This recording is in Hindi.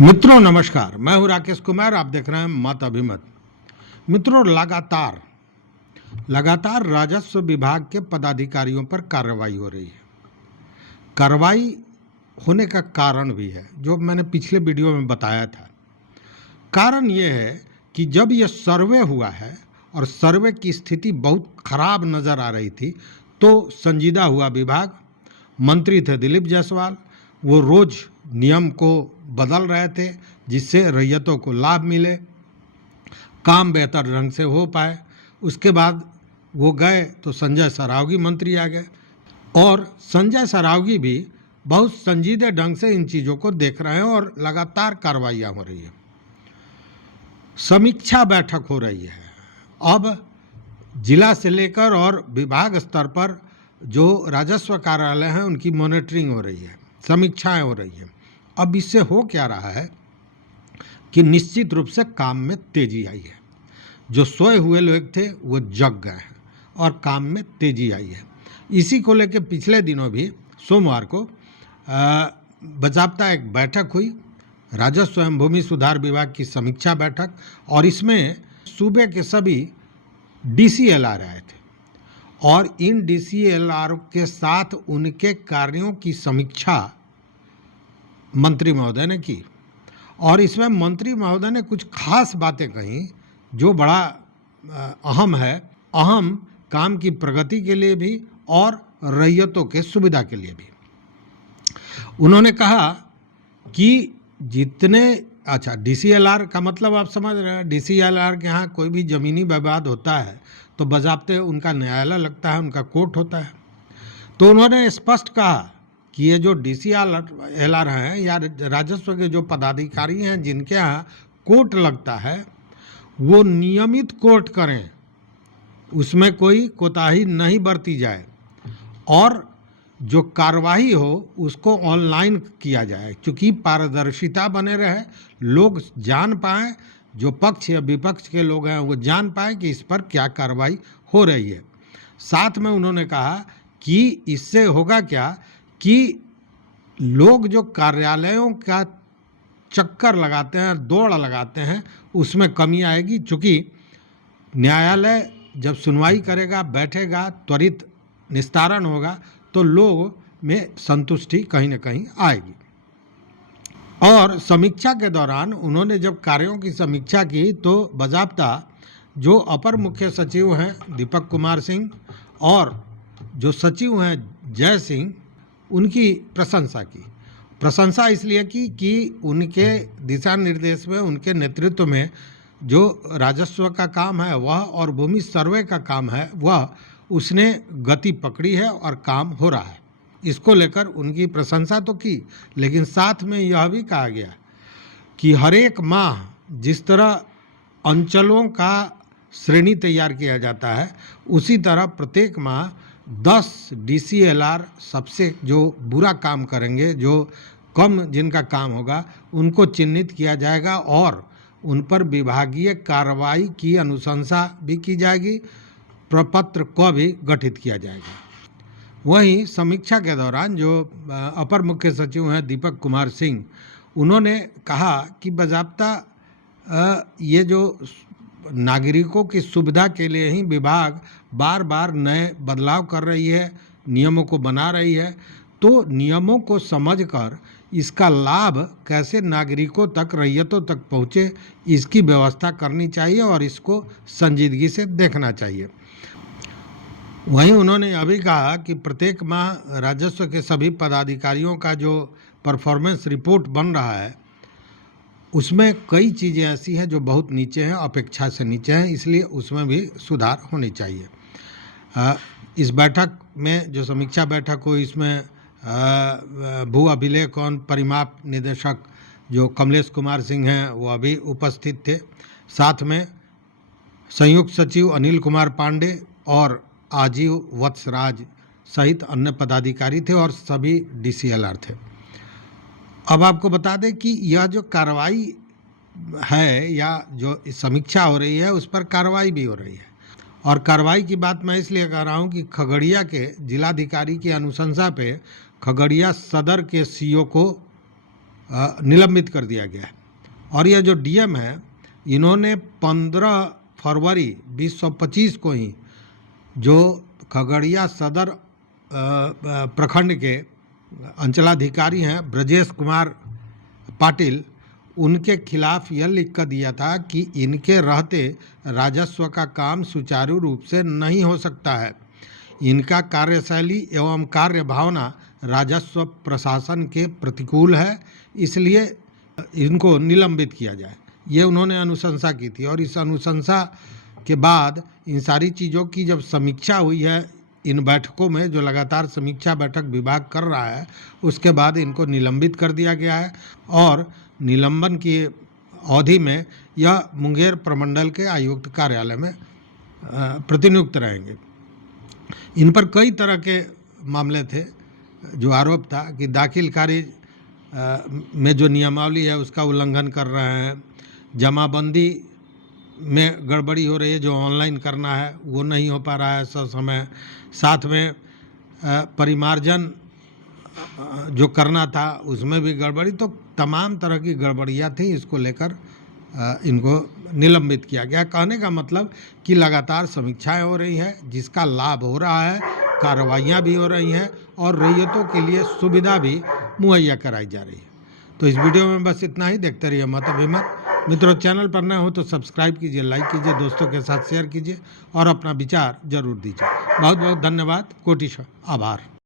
मित्रों नमस्कार, मैं हूं राकेश कुमार। आप देख रहे हैं मत अभिमत। मित्रों, लगातार राजस्व विभाग के पदाधिकारियों पर कार्रवाई हो रही है। कार्रवाई होने का कारण भी है जो मैंने पिछले वीडियो में बताया था। कारण ये है कि जब ये सर्वे हुआ है और सर्वे की स्थिति बहुत खराब नज़र आ रही थी, तो संजीदा हुआ विभाग, मंत्री थे दिलीप जायसवाल, वो रोज़ नियम को बदल रहे थे जिससे रैयतों को लाभ मिले, काम बेहतर ढंग से हो पाए। उसके बाद वो गए तो संजय सरावगी मंत्री आ गए और संजय सरावगी भी बहुत संजीदे ढंग से इन चीज़ों को देख रहे हैं और लगातार कार्रवाइयाँ हो रही है। समीक्षा बैठक हो रही है। अब जिला से लेकर और विभाग स्तर पर जो राजस्व कार्यालय हैं उनकी मॉनिटरिंग हो रही है, समीक्षाएं हो रही हैं। अब इससे हो क्या रहा है कि निश्चित रूप से काम में तेजी आई है। जो सोए हुए लोग थे वो जग गए हैं और काम में तेजी आई है। इसी को लेकर पिछले दिनों भी सोमवार को बाकायदा एक बैठक हुई, राजस्व एवं भूमि सुधार विभाग की समीक्षा बैठक, और इसमें सूबे के सभी DCLR आए थे और इन DCLR के साथ उनके कार्यों की समीक्षा मंत्री महोदय ने की। और इसमें मंत्री महोदय ने कुछ खास बातें कही जो बड़ा अहम काम की प्रगति के लिए भी और रैयतों के सुविधा के लिए भी। उन्होंने कहा कि जितने DCLR का मतलब आप समझ रहे हैं, DCLR के यहाँ कोई भी ज़मीनी विवाद होता है तो बज़ाब्ते उनका न्यायालय लगता है, उनका कोर्ट होता है। तो उन्होंने स्पष्ट कहा कि ये जो DCLR हैं या राजस्व के जो पदाधिकारी हैं जिनके यहाँ कोर्ट लगता है, वो नियमित कोर्ट करें, उसमें कोई कोताही नहीं बरती जाए और जो कार्रवाई हो उसको ऑनलाइन किया जाए, क्योंकि पारदर्शिता बने रहे, लोग जान पाएँ, जो पक्ष या विपक्ष के लोग हैं वो जान पाएँ कि इस पर क्या कार्रवाई हो रही है। साथ में उन्होंने कहा कि इससे होगा क्या कि लोग जो कार्यालयों का चक्कर लगाते हैं, दौड़ लगाते हैं, उसमें कमी आएगी, क्योंकि न्यायालय जब सुनवाई करेगा, बैठेगा, त्वरित निस्तारण होगा तो लोग में संतुष्टि कहीं न कहीं आएगी। और समीक्षा के दौरान उन्होंने जब कार्यों की समीक्षा की तो बाकायदा जो अपर मुख्य सचिव हैं दीपक कुमार सिंह और जो सचिव हैं जय सिंह, उनकी प्रशंसा इसलिए की कि उनके दिशा निर्देश में, उनके नेतृत्व में जो राजस्व का काम है वह और भूमि सर्वे का काम है वह उसने गति पकड़ी है और काम हो रहा है। इसको लेकर उनकी प्रशंसा तो की, लेकिन साथ में यह भी कहा गया कि हर एक माह जिस तरह अंचलों का श्रेणी तैयार किया जाता है, उसी तरह प्रत्येक माह 10 DCLR सबसे जो बुरा काम करेंगे, जो कम जिनका काम होगा, उनको चिन्हित किया जाएगा और उन पर विभागीय कार्रवाई की अनुशंसा भी की जाएगी, प्रपत्र को भी गठित किया जाएगा। वहीं समीक्षा के दौरान जो अपर मुख्य सचिव हैं दीपक कुमार सिंह, उन्होंने कहा कि बाकायदा ये जो नागरिकों की सुविधा के लिए ही विभाग बार बार नए बदलाव कर रही है, नियमों को बना रही है, तो नियमों को समझकर इसका लाभ कैसे नागरिकों तक, रैयतों तक पहुँचे, इसकी व्यवस्था करनी चाहिए और इसको संजीदगी से देखना चाहिए। वहीं उन्होंने अभी कहा कि प्रत्येक माह राजस्व के सभी पदाधिकारियों का जो परफॉर्मेंस रिपोर्ट बन रहा है उसमें कई चीज़ें ऐसी हैं जो बहुत नीचे हैं, अपेक्षा से नीचे हैं, इसलिए उसमें भी सुधार होनी चाहिए। इस बैठक में जो समीक्षा बैठक हुई, इसमें भू अभिलेख और परिमाप निदेशक जो कमलेश कुमार सिंह हैं वो अभी उपस्थित थे। साथ में संयुक्त सचिव अनिल कुमार पांडे और आजीव वत्सराज सहित अन्य पदाधिकारी थे और सभी DCLR थे। अब आपको बता दें कि यह जो कार्रवाई है या जो समीक्षा हो रही है उस पर कार्रवाई भी हो रही है। और कार्रवाई की बात मैं इसलिए कर रहा हूँ कि खगड़िया के जिलाधिकारी की अनुशंसा पे खगड़िया सदर के CO को निलंबित कर दिया गया है। और यह जो डीएम है, इन्होंने 15 फरवरी 2025 को ही जो खगड़िया सदर प्रखंड के अंचलाधिकारी हैं ब्रजेश कुमार पाटिल, उनके खिलाफ यह लिख कर दिया था कि इनके रहते राजस्व का काम सुचारू रूप से नहीं हो सकता है। इनका कार्यशैली एवं कार्य भावना राजस्व प्रशासन के प्रतिकूल है, इसलिए इनको निलंबित किया जाए। ये उन्होंने अनुशंसा की थी। और इस अनुशंसा के बाद इन सारी चीज़ों की जब समीक्षा हुई है इन बैठकों में, जो लगातार समीक्षा बैठक विभाग कर रहा है, उसके बाद इनको निलंबित कर दिया गया है। और निलंबन की अवधि में यह मुंगेर प्रमंडल के आयुक्त कार्यालय में प्रतिनियुक्त रहेंगे। इन पर कई तरह के मामले थे। जो आरोप था कि दाखिल खारिज में जो नियमावली है उसका उल्लंघन कर रहे हैं, जमाबंदी में गड़बड़ी हो रही है, जो ऑनलाइन करना है वो नहीं हो पा रहा है समय, साथ में परिमार्जन जो करना था उसमें भी गड़बड़ी, तो तमाम तरह की गड़बड़ियाँ थी। इसको लेकर इनको निलंबित किया गया। कहने का मतलब कि लगातार समीक्षाएं हो रही हैं, जिसका लाभ हो रहा है, कार्रवाइयाँ भी हो रही हैं और रैयतों के लिए सुविधा भी मुहैया कराई जा रही है। तो इस वीडियो में बस इतना ही। देखते रहिए मत अभिमत। मित्रों, चैनल पर नए हो तो सब्सक्राइब कीजिए, लाइक कीजिए, दोस्तों के साथ शेयर कीजिए और अपना विचार जरूर दीजिए। बहुत बहुत धन्यवाद, कोटिशः आभार।